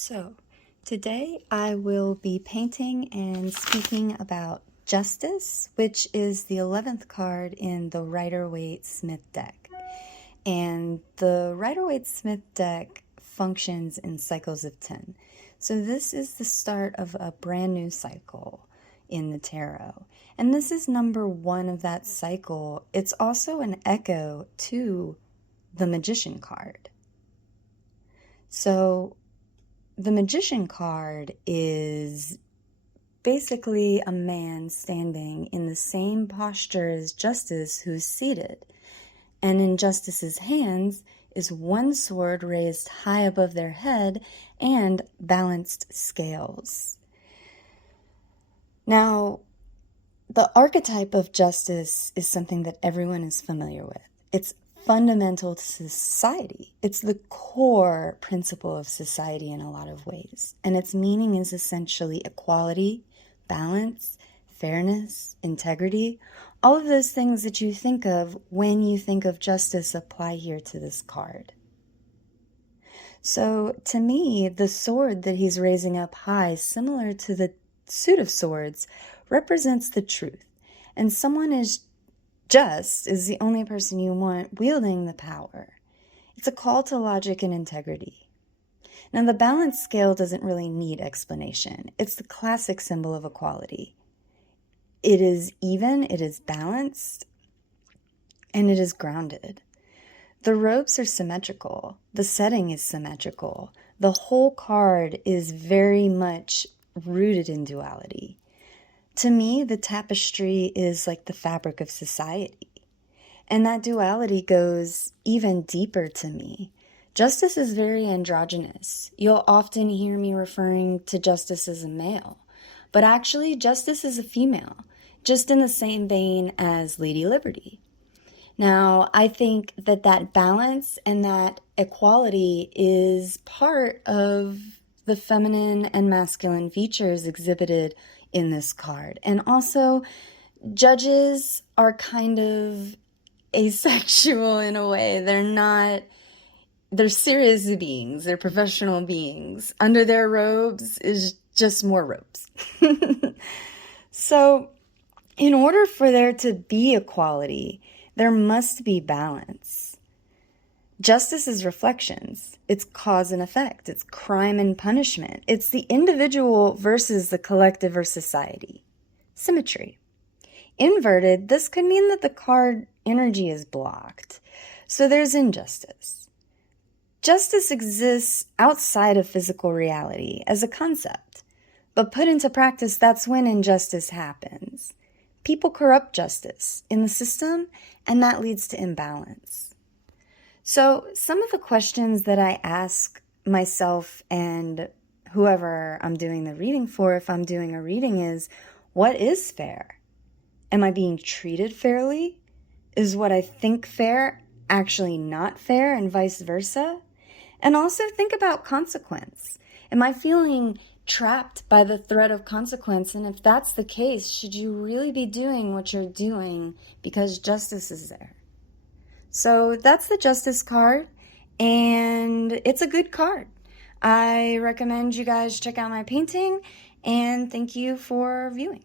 So, today I will be painting and speaking about Justice, which is the 11th card in the Rider-Waite-Smith deck. And the Rider-Waite-Smith deck functions in cycles of 10. So this is the start of a brand new cycle in the tarot. And this is number 1 of that cycle. It's also an echo to the Magician card. So the Magician card is basically a man standing in the same posture as Justice, who's seated. And in Justice's hands is one sword raised high above their head and balanced scales. Now, the archetype of Justice is something that everyone is familiar with. It's fundamental to society. It's the core principle of society in a lot of ways. And its meaning is essentially equality, balance, fairness, integrity. All of those things that you think of when you think of justice apply here to this card. So to me, the sword that he's raising up high, similar to the suit of swords, represents the truth. And someone is the only person you want wielding the power. It's a call to logic and integrity. Now, the balance scale doesn't really need explanation. It's the classic symbol of equality. It is even, it is balanced, and it is grounded. The ropes are symmetrical. The setting is symmetrical. The whole card is very much rooted in duality. To me, the tapestry is like the fabric of society. And that duality goes even deeper to me. Justice is very androgynous. You'll often hear me referring to Justice as a male. But actually, Justice is a female, just in the same vein as Lady Liberty. Now, I think that that balance and that equality is part of the feminine and masculine features exhibited in this card. And also, judges are kind of asexual in a way. They're serious beings. They're professional beings. Under their robes is just more robes. So, in order for there to be equality, there must be balance. Justice is reflections. It's cause and effect. It's crime and punishment. It's the individual versus the collective or society. Symmetry. Inverted, this could mean that the card energy is blocked. So there's injustice. Justice exists outside of physical reality as a concept. But put into practice, that's when injustice happens. People corrupt justice in the system, and that leads to imbalance. So some of the questions that I ask myself and whoever I'm doing the reading for, if I'm doing a reading, is, what is fair? Am I being treated fairly? Is what I think fair actually not fair, and vice versa? And also think about consequence. Am I feeling trapped by the threat of consequence? And if that's the case, should you really be doing what you're doing because justice is there? So that's the Justice card, and it's a good card. I recommend you guys check out my painting, and thank you for viewing.